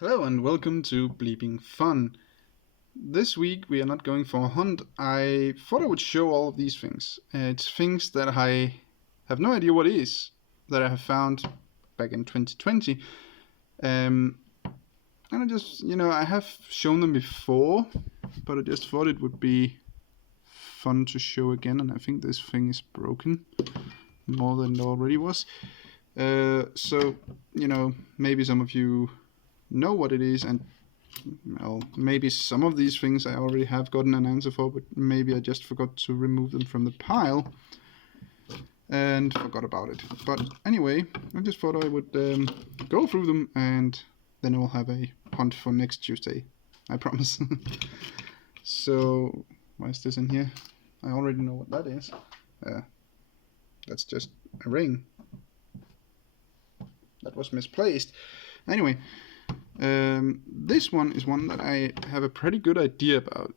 Hello and welcome to Bleeping Fun. This week we are not going for a hunt. I thought I would show all of these things. It's things that I have no idea what it is, that I have found back in 2020. And I just, I have shown them before, but I just thought it would be fun to show again. And I think this thing is broken more than it already was. So, maybe some of you know what it is, and well, maybe some of these things I already have gotten an answer for, but maybe I just forgot to remove them from the pile and forgot about it. But anyway, I just thought I would go through them, and then we'll have a hunt for next Tuesday, I promise. So why is this in here? I already know what that is. That's just a ring that was misplaced. Anyway, this one is one that I have a pretty good idea about.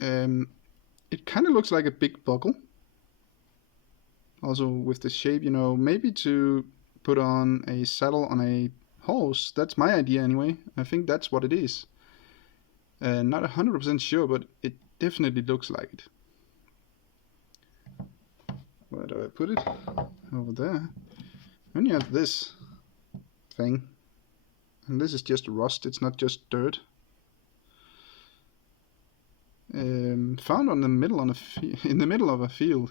It kind of looks like a big buckle. Also with the shape, maybe to put on a saddle on a horse. That's my idea anyway. I think that's what it is. Not 100% sure, but it definitely looks like it. Where do I put it? Over there. Then you have this thing. And this is just rust, it's not just dirt. Found on the middle in the middle of a field.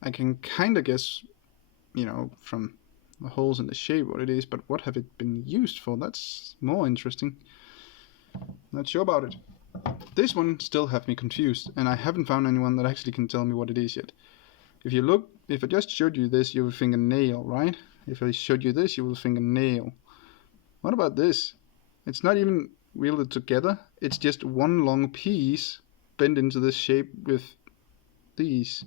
I can kind of guess, from the holes in the shape what it is, but what have it been used for? That's more interesting. Not sure about it. This one still have me confused, and I haven't found anyone that actually can tell me what it is yet. If I just showed you this, you would think a nail, right? If I showed you this, you would think a nail. What about this? It's not even welded together. It's just one long piece bent into this shape with these.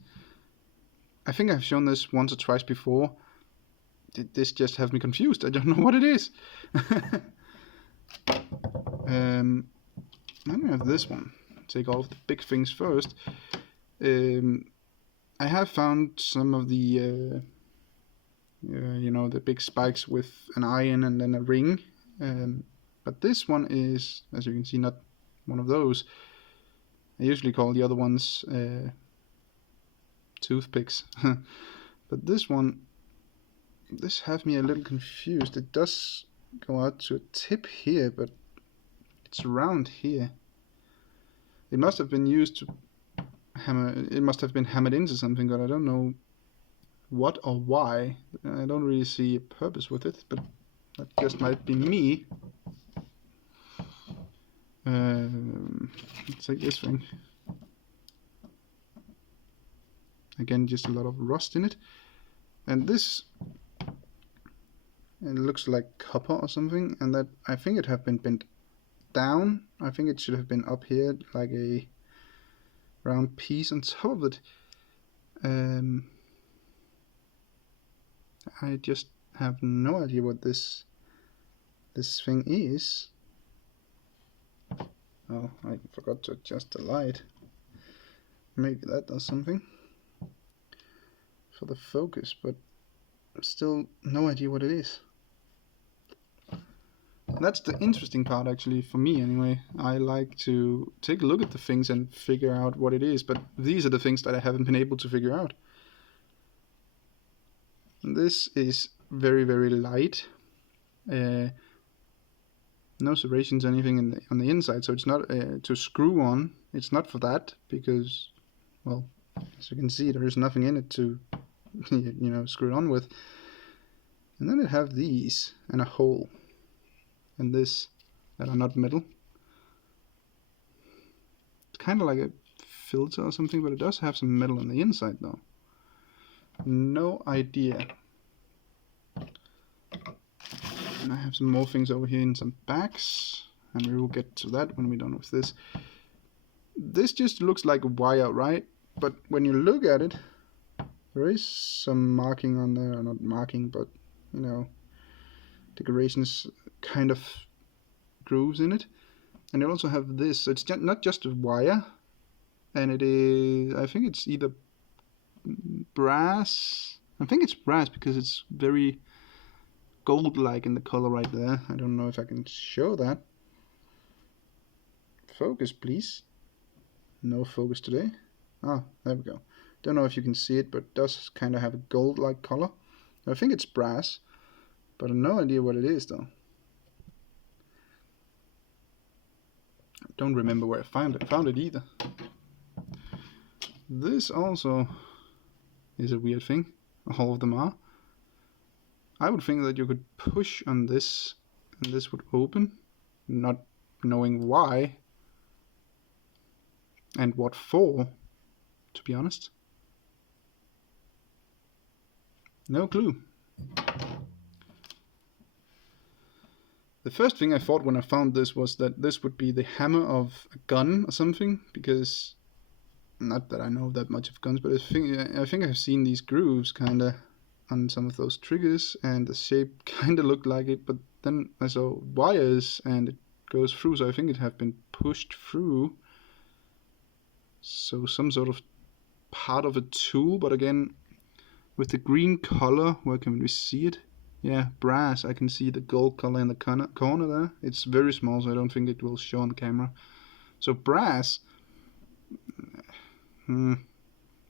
I think I've shown this once or twice before. Did this just have me confused? I don't know what it is. Then we have this one. Take all of the big things first. I have found some of the, the big spikes with an iron and then a ring, but this one is, as you can see, not one of those. I usually call the other ones toothpicks, but this has me a little confused. It does go out to a tip here, but it's around here. It must have been used to it must have been hammered into something, but I don't know what or why. I don't really see a purpose with it, but that just might be me. Let's take this thing. Again, just a lot of rust in it. And this, it looks like copper or something, and that I think it have been bent down. I think it should have been up here, like a round piece on top of it. I just have no idea what this thing is. Oh, I forgot to adjust the light. Maybe that does something for the focus, but still no idea what it is. That's the interesting part, actually, for me anyway. I like to take a look at the things and figure out what it is, but these are the things that I haven't been able to figure out. This is very, very light. No serrations or anything on the inside, so it's not to screw on. It's not for that, because, well, as you can see, there is nothing in it to screw it on with. And then it have these and a hole. And this that are not metal. It's kind of like a filter or something, but it does have some metal on the inside though. No idea. And I have some more things over here in some bags, and we will get to that when we're done with this. This just looks like a wire, right? But when you look at it, there is some marking on there, or not marking, but decorations, kind of grooves in it. And you also have this, so it's not just a wire, and it is, I think it's either brass I think it's brass because it's very gold-like in the color right there. I don't know if I can show that. Focus, please. No focus today. Ah, there we go. Don't know if you can see it, but it does kind of have a gold-like color. I think it's brass, but I have no idea what it is though. I don't remember where I found it either. This also is a weird thing. All of them are. I would think that you could push on this and this would open, not knowing why and what for, to be honest. No clue. The first thing I thought when I found this was that this would be the hammer of a gun or something, because not that I know that much of guns, but I think I've seen these grooves kinda on some of those triggers, and the shape kinda looked like it, but then I saw wires and it goes through, so I think it have been pushed through. So some sort of part of a tool, but again, with the green color, where can we see it? Yeah, brass. I can see the gold color in the corner there. It's very small, so I don't think it will show on camera. So brass.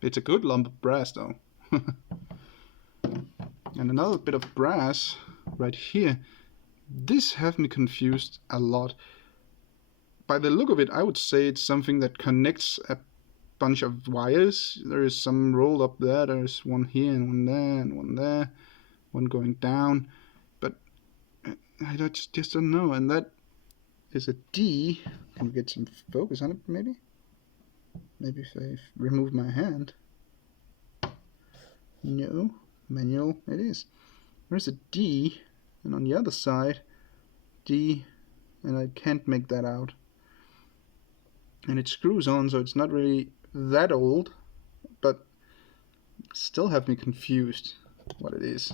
It's a good lump of brass though. And another bit of brass right here. This have me confused a lot. By the look of it, I would say it's something that connects a bunch of wires. There is some rolled up there. There's one here and one there and one there. One going down, but I just don't know. And that is a D. Can we get some focus on it, maybe? Maybe if I remove my hand. No, manual it is. There's a D, and on the other side, D, and I can't make that out. And it screws on, so it's not really that old, but still have me confused what it is.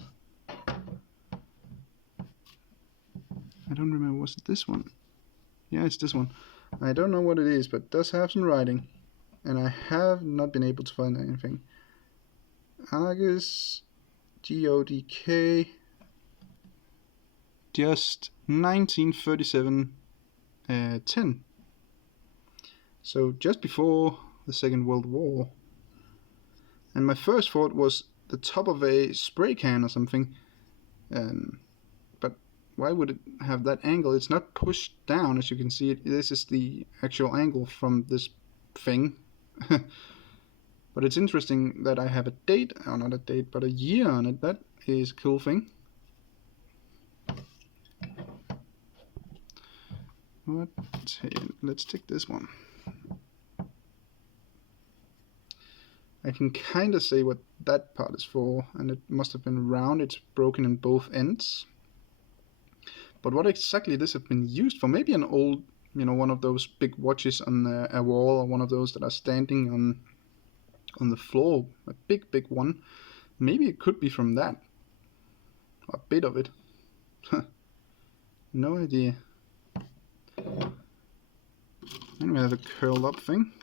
I don't remember, was it this one? Yeah, it's this one. I don't know what it is, but it does have some writing. And I have not been able to find anything. Argus, GODK, just 1937 10. So just before the Second World War. And my first thought was the top of a spray can or something. But why would it have that angle? It's not pushed down, as you can see. This is the actual angle from this thing. But it's interesting that I have a date, or not a date, but a year on it. That is a cool thing. Let's take this one. I can kind of say what that part is for, and it must have been round. It's broken in both ends. But what exactly this have been used for? Maybe an old, one of those big watches on a wall, or one of those that are standing on the floor, a big one. Maybe it could be from that. A bit of it. No idea. Then we have a curled up thing.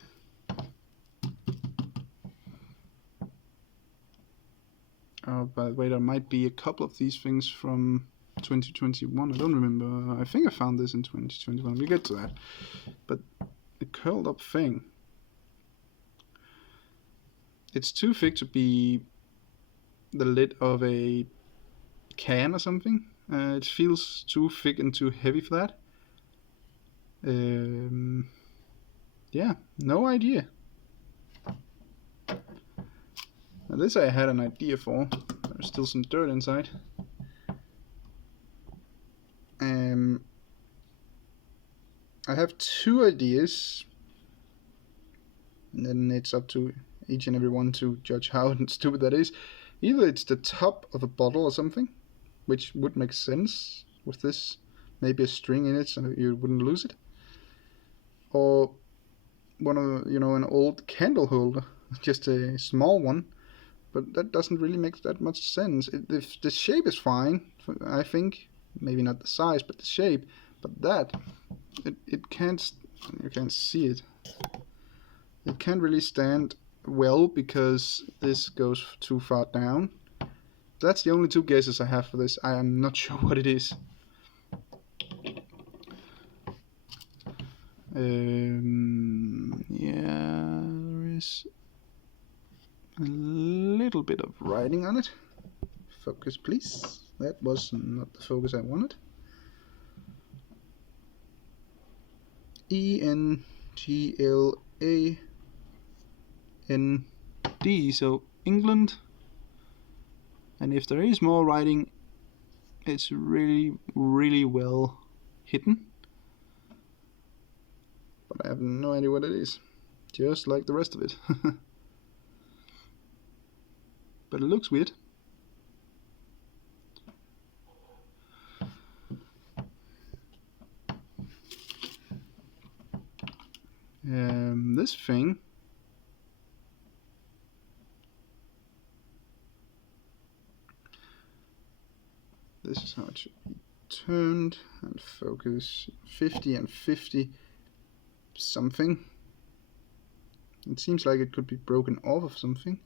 By the way, there might be a couple of these things from 2021. I don't remember. I think I found this in 2021. We'll get to that. But a curled up thing. It's too thick to be the lid of a can or something. It feels too thick and too heavy for that. Yeah, no idea. Now this I had an idea for. There's still some dirt inside. I have two ideas, and then it's up to each and every one to judge how stupid that is. Either it's the top of a bottle or something, which would make sense with this, maybe a string in it so you wouldn't lose it, or one of an old candle holder, just a small one. But that doesn't really make that much sense. The shape is fine, I think. Maybe not the size, but the shape. But that, it can't, you can't see it. It can't really stand well because this goes too far down. That's the only two guesses I have for this. I am not sure what it is. Yeah, there is a little bit of writing on it. Focus, please. That was not the focus I wanted. ENGLAND, so England. And if there is more writing, it's really well hidden. But I have no idea what it is. Just like the rest of it. But it looks weird. This thing this is how it should be turned, and focus 50 and 50 something. It seems like it could be broken off of something.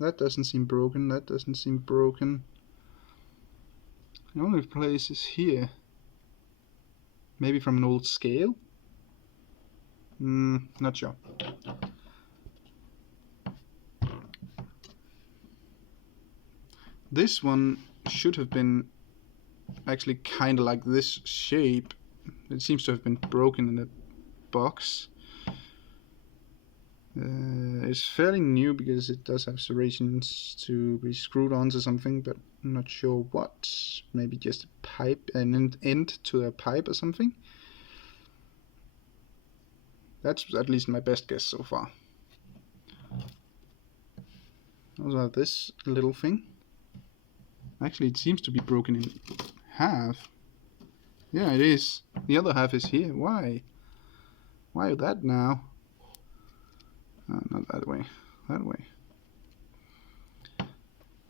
That doesn't seem broken, that doesn't seem broken. The only place is here. Maybe from an old scale? Not sure. This one should have been actually kind of like this shape. It seems to have been broken in a box. It's fairly new because it does have serrations to be screwed onto something, but I'm not sure what. Maybe just a pipe, an end to a pipe or something. That's at least my best guess so far. Also have this little thing. Actually, it seems to be broken in half. Yeah, it is. The other half is here. Why? Why that now? Not that way. That way.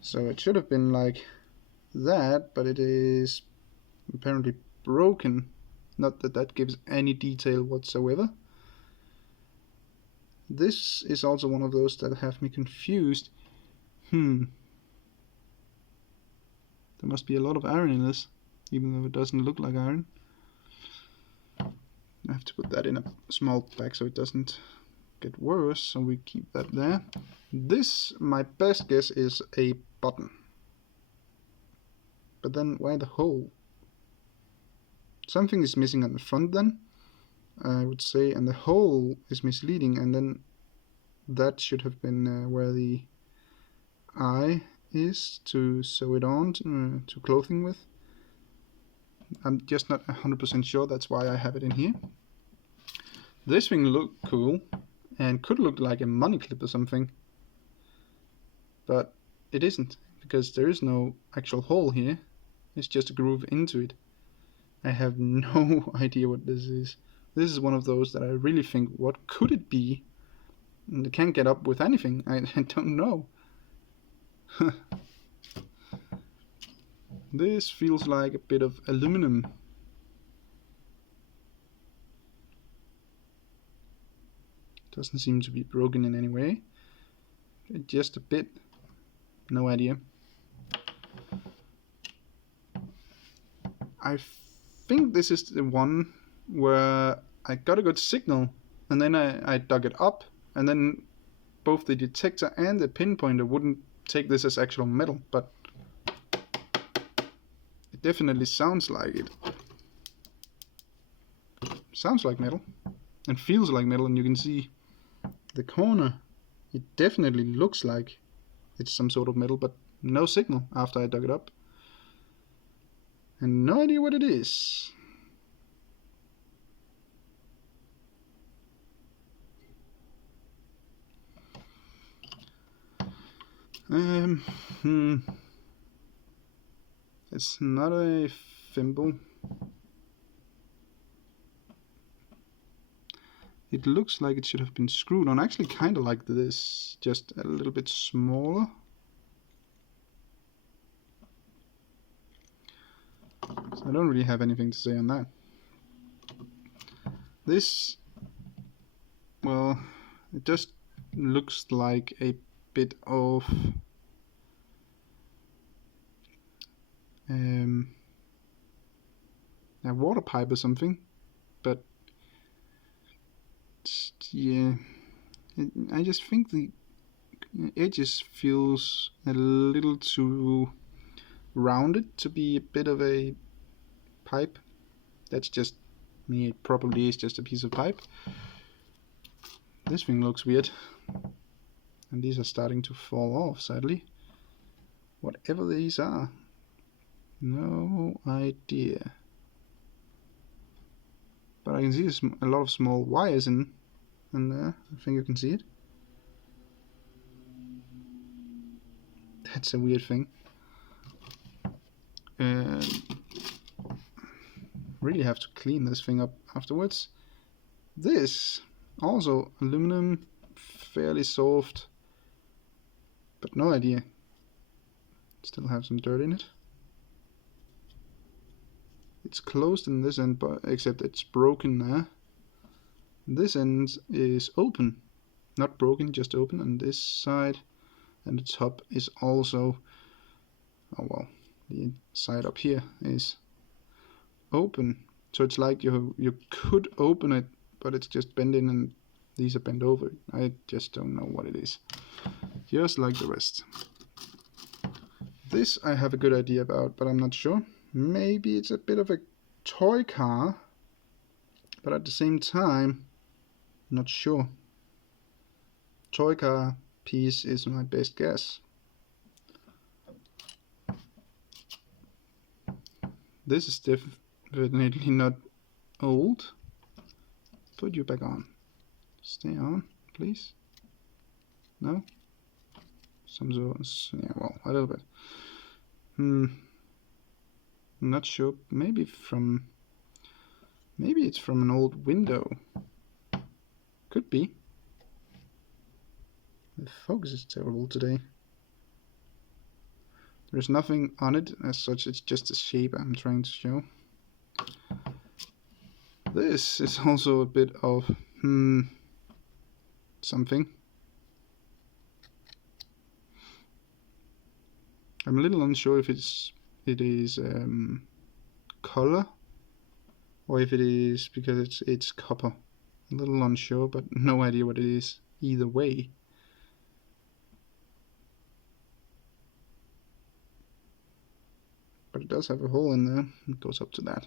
So it should have been like that, but it is apparently broken. Not that that gives any detail whatsoever. This is also one of those that have me confused. There must be a lot of iron in this, even though it doesn't look like iron. I have to put that in a small bag so it doesn't get worse, so we keep that there. This, my best guess, is a button. But then why the hole? Something is missing on the front then, I would say, and the hole is misleading, and then that should have been where the eye is to sew it on to clothing with. I'm just not 100% sure, that's why I have it in here. This thing looked cool and could look like a money clip or something, but it isn't, because there is no actual hole here. It's just a groove into it. I have no idea what this is. This is one of those that I really think, what could it be? And it can't get up with anything. I don't know. This feels like a bit of aluminum. Doesn't seem to be broken in any way. Just a bit. No idea. I think this is the one where I got a good signal, and then I dug it up, and then both the detector and the pinpointer wouldn't take this as actual metal, but it definitely sounds like it. Sounds like metal, and feels like metal, and you can see the corner. It definitely looks like it's some sort of metal, but no signal after I dug it up. And no idea what it is. It's not a thimble. It looks like it should have been screwed on, actually kind of like this, just a little bit smaller. So I don't really have anything to say on that. This, well, it just looks like a bit of a water pipe or something, but yeah, I just think the edges feels a little too rounded to be a bit of a pipe. That's just me. It probably is just a piece of pipe. This thing looks weird, and these are starting to fall off, sadly. Whatever these are, no idea. But I can see a lot of small wires in there. I think you can see it. That's a weird thing. Really have to clean this thing up afterwards. This also aluminum, fairly soft, but no idea. Still have some dirt in it. It's closed in this end, but except it's broken there. This end is open, not broken, just open on this side, and the top is also, oh well, the side up here is open. So it's like you could open it, but it's just bent in and these are bent over. I just don't know what it is. Just like the rest. This I have a good idea about, but I'm not sure. Maybe it's a bit of a toy car, but at the same time, not sure. Toy car piece is my best guess. This is definitely not old. Put you back on. Stay on, please. No? Some sort of, yeah, well, a little bit. I'm not sure. Maybe it's from an old window. Could be. The focus is terrible today. There's nothing on it as such, it's just a shape I'm trying to show. This is also a bit of something. I'm a little unsure if it is color or if it is because it's copper. A little unsure, but no idea what it is either way. But it does have a hole in there. It goes up to that.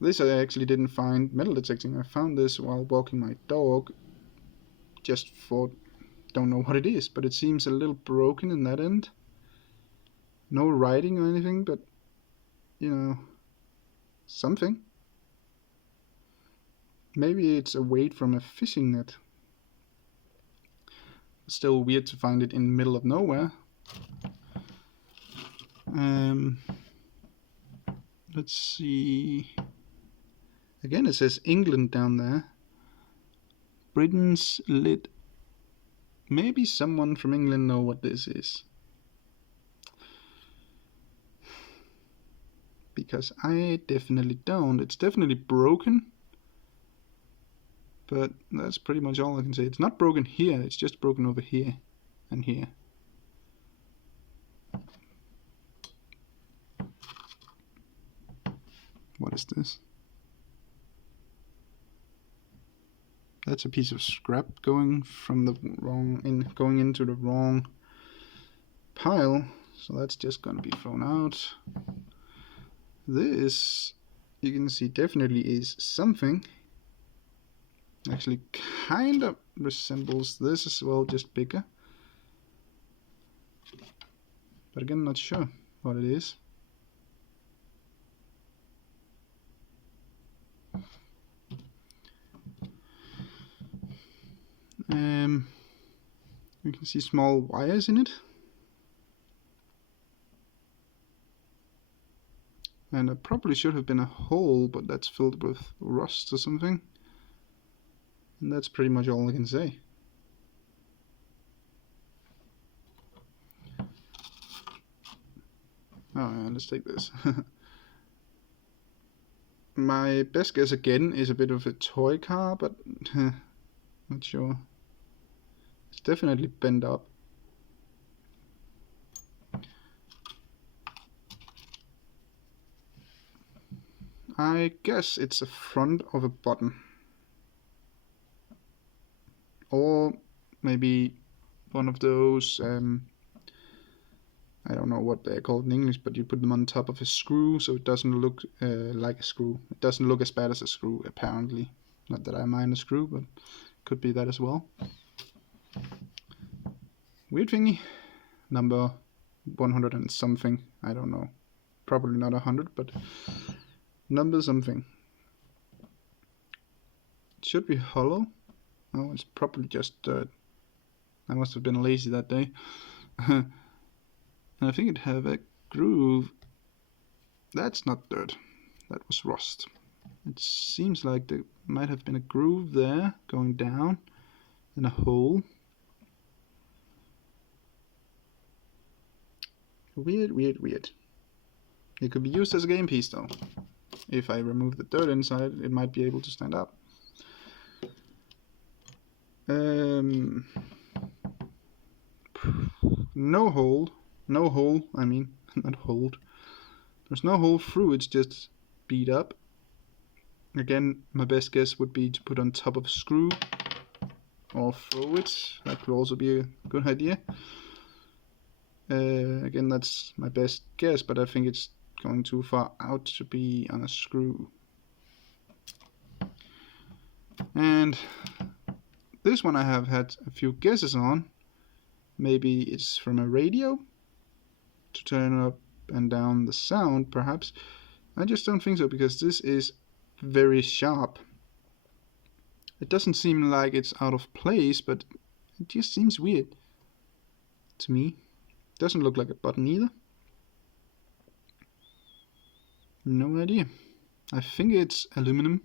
This I actually didn't find metal detecting. I found this while walking my dog. Just for, don't know what it is, but it seems a little broken in that end. No writing or anything, but you know, something. Maybe it's a weight from a fishing net. Still weird to find it in the middle of nowhere. Let's see. Again, it says England down there. Britain's lid. Maybe someone from England know what this is. Because I definitely don't. It's definitely broken. But that's pretty much all I can say. It's not broken here, it's just broken over here and here. What is this? That's a piece of scrap going from the going into the wrong pile. So that's just gonna be thrown out. This, you can see, definitely is something. Actually kind of resembles this as well, just bigger. But again, not sure what it is. You can see small wires in it. And it probably should have been a hole, but that's filled with rust or something. And that's pretty much all I can say. Oh yeah, let's take this. My best guess again is a bit of a toy car, but not sure. It's definitely bent up. I guess it's the front of a button. Or maybe one of those, I don't know what they're called in English, but you put them on top of a screw so it doesn't look like a screw. It doesn't look as bad as a screw, apparently. Not that I mind a screw, but could be that as well. Weird thingy. Number 100 and something. I don't know. Probably not 100, but number something. It should be hollow. Oh, it's probably just dirt. I must have been lazy that day. And I think it have a groove. That's not dirt. That was rust. It seems like there might have been a groove there going down and a hole. Weird, weird, weird. It could be used as a game piece though. If I remove the dirt inside, it might be able to stand up. No hole. No hole, I mean, not hold. There's no hole through, it's just beat up. Again, my best guess would be to put on top of a screw or throw it. That could also be a good idea. Again, that's my best guess, but I think it's going too far out to be on a screw. And this one I have had a few guesses on. Maybe it's from a radio to turn up and down the sound, perhaps. I just don't think so, because this is very sharp. It doesn't seem like it's out of place, but it just seems weird to me. Doesn't look like a button either. No idea. I think it's aluminum.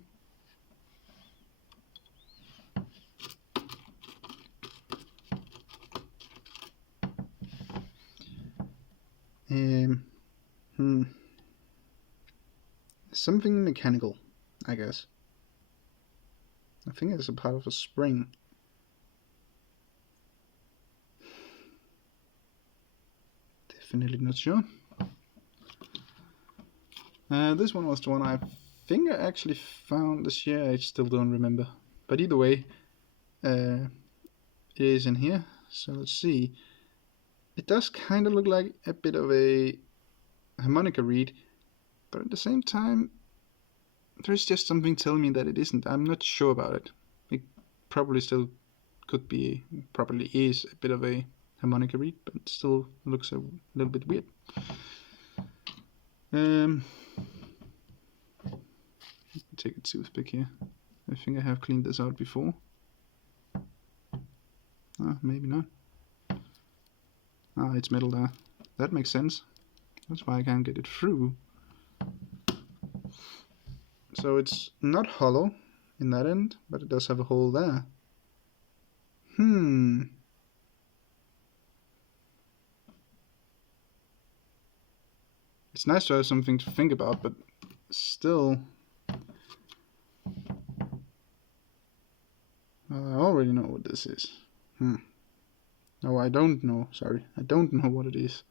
Something mechanical, I guess. I think it's a part of a spring. Definitely not sure. This one was the one I think I actually found this year. I still don't remember. But either way, it is in here. So let's see. It does kind of look like a bit of a harmonica reed, but at the same time, there's just something telling me that it isn't. I'm not sure about it. It probably still could be, probably is a bit of a harmonica reed, but it still looks a little bit weird. Take a toothpick here. I think I have cleaned this out before. Maybe not. It's metal there. That makes sense. That's why I can't get it through. So it's not hollow in that end, but it does have a hole there. It's nice to have something to think about, but still... I already know what this is. No, I don't know. Sorry, I don't know what it is.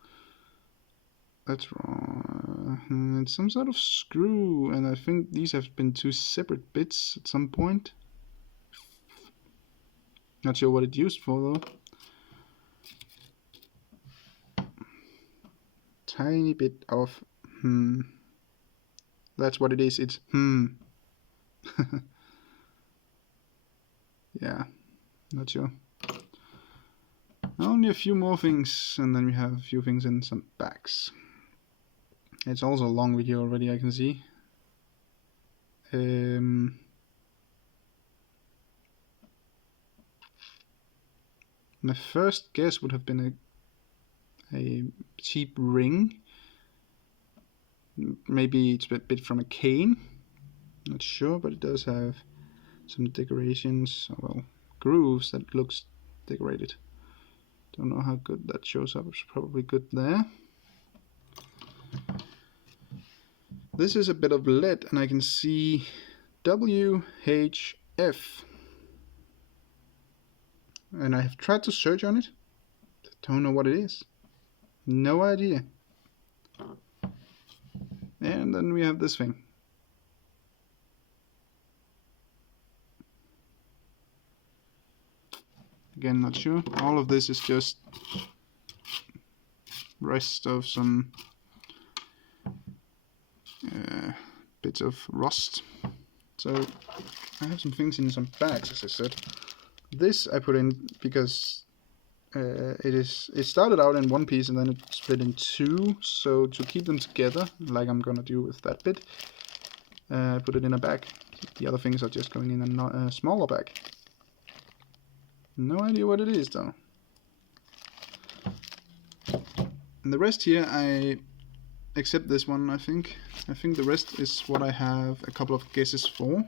That's wrong. It's some sort of screw, and I think these have been two separate bits at some point. Not sure what it's used for though. Tiny bit of That's what it is. It's Yeah, not sure. Only a few more things, and then we have a few things in some bags. It's also a long video already, I can see. My first guess would have been a cheap ring. Maybe it's a bit from a cane. Not sure, but it does have some decorations, well, grooves that looks decorated. Don't know how good that shows up. It's probably good there. This is a bit of lead, and I can see WHF. And I have tried to search on it. Don't know what it is. No idea. And then we have this thing. Again, not sure. All of this is just rest of some bits of rust. So I have some things in some bags, as I said. This I put in because it started out in one piece and then it split in two. So to keep them together, like I'm gonna do with that bit, I put it in a bag. The other things are just going in a smaller bag. No idea what it is though. And the rest here, except this one, I think the rest is what I have a couple of guesses for.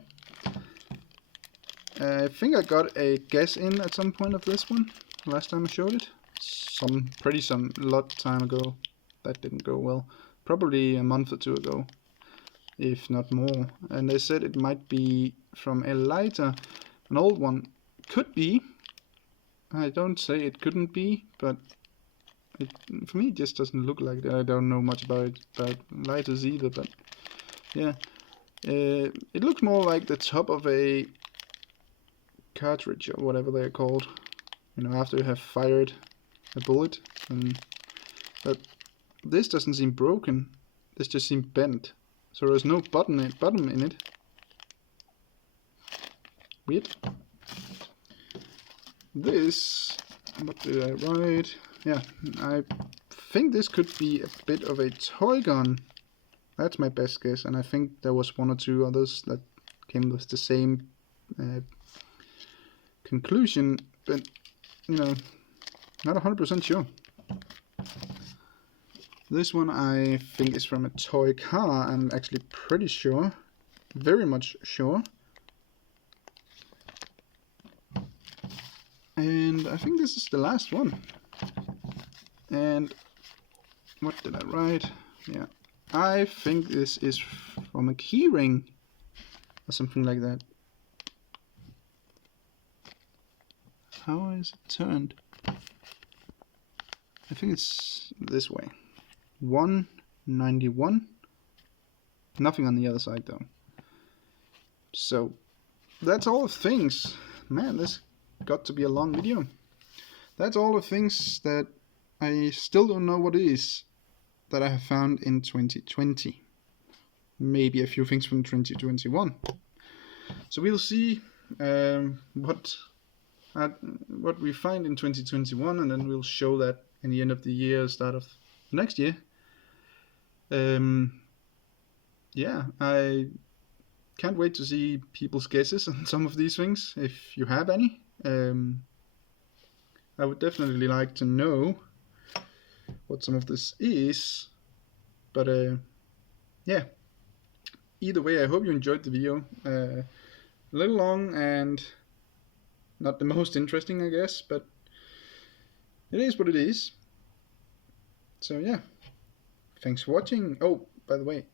I think I got a guess in at some point of this one, last time I showed it. Some lot time ago. That didn't go well. Probably a month or two ago, if not more. And they said it might be from a lighter, an old one. Could be. I don't say it couldn't be, but for me it just doesn't look like that. I don't know much about lighters either, but yeah. It looks more like the top of a cartridge or whatever they're called. You know, after you have fired a bullet. But this doesn't seem broken. This just seems bent. So there's no bottom in it. Weird. This, what did I write? Yeah, I think this could be a bit of a toy gun. That's my best guess, and I think there was one or two others that came with the same conclusion, but you know, not 100% sure. This one I think is from a toy car. I'm actually pretty sure, very much sure. And I think this is the last one. And what did I write? Yeah, I think this is from a keyring or something like that. How is it turned? I think it's this way. 191. Nothing on the other side though. So that's all the things. Man, this got to be a long video. That's all the things that I still don't know what it is that I have found in 2020. Maybe a few things from 2021. So we'll see what we find in 2021, and then we'll show that in the end of the year, start of next year. Yeah, I can't wait to see people's guesses on some of these things, if you have any. I would definitely like to know what some of this is, but yeah, either way, I hope you enjoyed the video. A little long and not the most interesting, I guess, but it is what it is. So yeah, thanks for watching. Oh, by the way,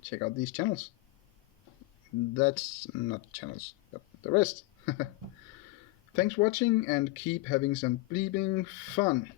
check out these channels. That's not channels, but the rest. Thanks for watching, and keep having some bleeping fun.